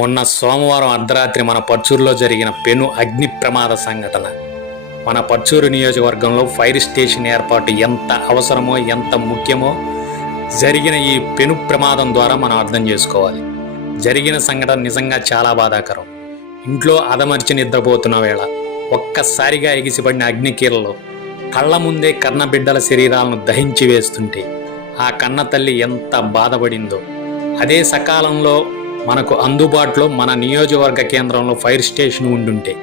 మొన్న సోమవారం అర్ధరాత్రి మన పర్చూరులో జరిగిన పెను అగ్ని ప్రమాద సంఘటన. మన పర్చూరు నియోజకవర్గంలో ఫైర్ స్టేషన్ ఏర్పాటు ఎంత అవసరమో ఎంత ముఖ్యమో జరిగిన ఈ పెను ప్రమాదం ద్వారా మనం అర్థం చేసుకోవాలి. జరిగిన సంఘటన నిజంగా చాలా బాధాకరం. ఇంట్లో అదమర్చి నిద్రపోతున్న వేళ ఒక్కసారిగా ఎగిసిపడిన అగ్నికీరలో కళ్ళ ముందే కన్నబిడ్డల శరీరాలను దహించి వేస్తుంటే ఆ కన్న తల్లి ఎంత బాధపడిందో. అదే సకాలంలో మనకు అందుబాటులో మన నియోజకవర్గ కేంద్రంలో ఫైర్ స్టేషన్ ఉండుంటే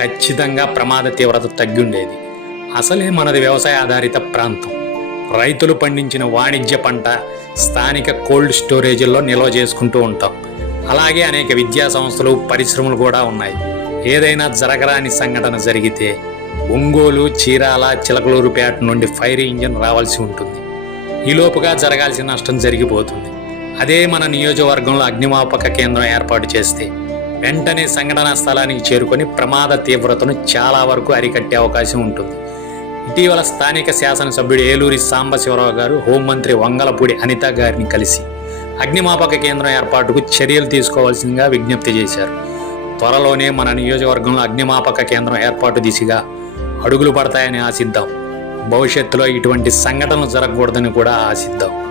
ఖచ్చితంగా ప్రమాద తీవ్రత తగ్గి ఉండేది అసలే మనది వ్యవసాయ ఆధారిత ప్రాంతం. రైతులు పండించిన వాణిజ్య పంట స్థానిక కోల్డ్ స్టోరేజీల్లో నిల్వ చేసుకుంటూ ఉంటాం. అలాగే అనేక విద్యా సంస్థలు పరిశ్రమలు కూడా ఉన్నాయి. ఏదైనా జరగరాని సంఘటన జరిగితే ఒంగోలు చీరాల చిలకలూరుపేట నుండి ఫైర్ ఇంజిన్ రావాల్సి ఉంటుంది. ఈలోపుగా జరగాల్సిన నష్టం జరిగిపోతుంది. అదే మన నియోజకవర్గంలో అగ్నిమాపక కేంద్రం ఏర్పాటు చేస్తే వెంటనే సంఘటనా స్థలానికి చేరుకొని ప్రమాద తీవ్రతను చాలా వరకు అరికట్టే అవకాశం ఉంటుంది. ఇటీవల స్థానిక శాసనసభ్యుడు ఏలూరి సాంబశివరావు గారు హోంమంత్రి వంగలపూడి అనిత గారిని కలిసి అగ్నిమాపక కేంద్రం ఏర్పాటుకు చర్యలు తీసుకోవాల్సిందిగా విజ్ఞప్తి చేశారు. త్వరలోనే మన నియోజకవర్గంలో అగ్నిమాపక కేంద్రం ఏర్పాటు దిశగా అడుగులు పడతాయని ఆశిద్దాం. భవిష్యత్తులో ఇటువంటి సంఘటనలు జరగకూడదని కూడా ఆశిద్దాం.